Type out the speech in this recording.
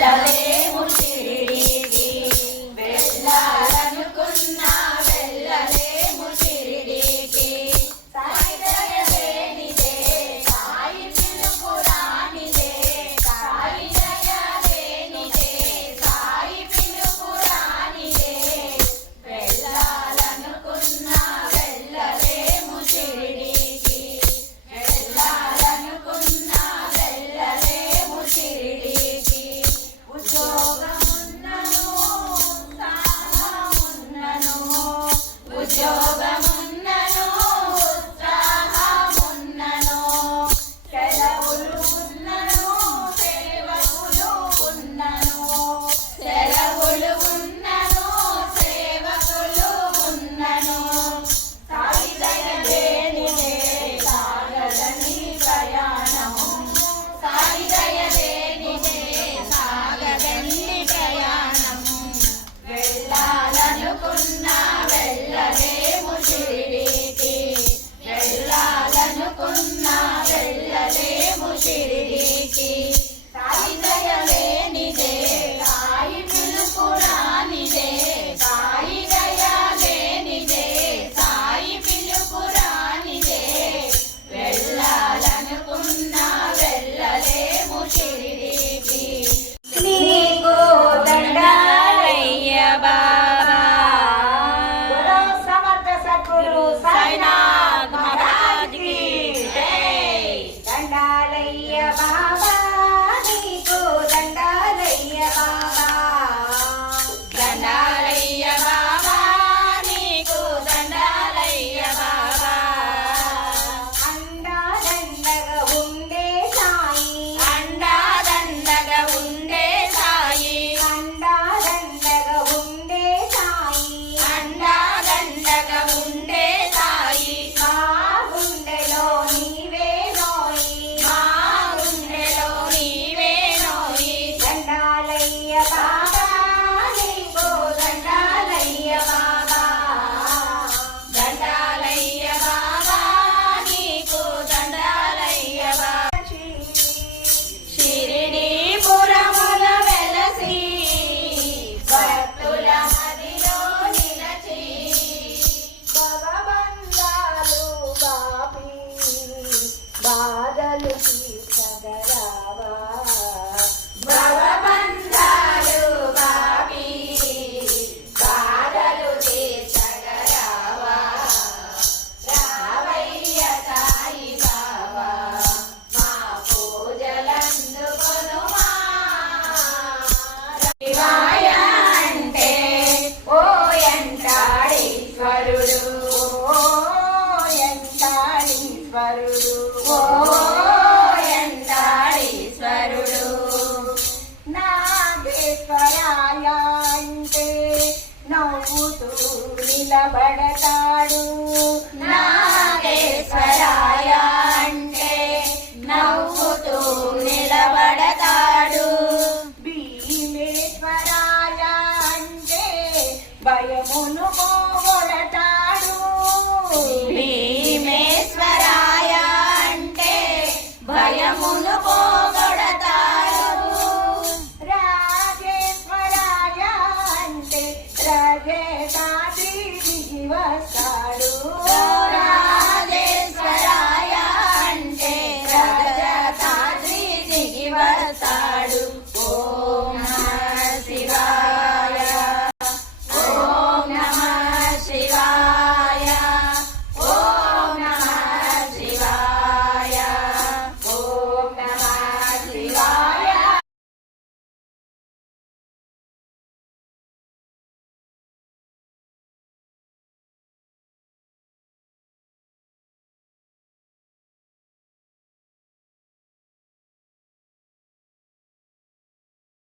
వెళ్ళలేము షిరిడీకి, వెళ్ళాలనుకున్నా వెళ్ళలేము షిరిడీకి. సాయి దయ లేనిదే సాయి పిలుపు రానిదే, సాయి దయ లేనిదే సాయి పిలుపు రానిదే. వెళ్ళాలనుకున్నా వెళ్ళలేము షిరిడీకి, వెళ్ళాలనుకున్నా వెళ్ళలేము షిరిడీకి. ఉద్యోగమున్నను ఉత్సాహమున్నను, ఉద్యోగమున్నను ఉత్సాహమున్నను, సెలవులు ఉన్నను సేవకులు ఉన్నను, సెలవులు ఉన్నను సేవకులు ఉన్నను. సాయి దయ లేనిదే సాగదని ప్రయాణము, సాయి దయ లేనిదే సాగదని ప్రయాణము. వెళ్ళాలనుకున్నా వెళ్ళలేము షిరిడీకి, వెళ్ళాలనుకున్నా వెళ్ళలేము షిరిడీకి. సాయి దయ లేనిదే సాయి పిలుపు రానిదే, సాయి దయ లేనిదే సాయి పిలుపు రానిదే. వెళ్ళాలనుకున్నా వెళ్ళలేము షిరిడీకి. నీకు దండాలయ్య బాబా. బోలో సమర్థ సద్గురు సాయినాథ్ మహారాజ్ కి జై. దండాలయ్య బాబా, నీకు దండాలయ్య బాబా, దండాలయ్య బాబా, నీకు దండాలయ్య బాబా. అండాదండగా ఉండే సాయి, అండాదండగా ఉండే సాయి, అండాదండగా ఉండే సాయి, అండాదండగా ఉండే సాయి. మా గుండెలో నీవే నోయి, మా గుండెలో నీవే నోయి. దండాలయ్య బాబా, నీకు దండాలయ్య బాబా, దండాలయ్య బాబా, నీకు దండాలయ్య బాబా. షిరిడీ పురముల వెలసి భక్తుల మదిలో నిలచి, భవబంధాలు బాపి బాధలు తీర్చగరావా, భవబంధాలు బాపి బాధలు తీర్చగరావా. రావయ్య సాయి బాబా, మా పూజలందుకొనుమా. శివాయ అంటే ఓ ఎంటాడీశ్వరుడు, ఓ ఎంటాడీశ్వరుడు, ఓ ఎంటాడీశ్వరుడు. నాగేశ్వరాయ అంటే నవ్వుతూ నిలబడతాడు,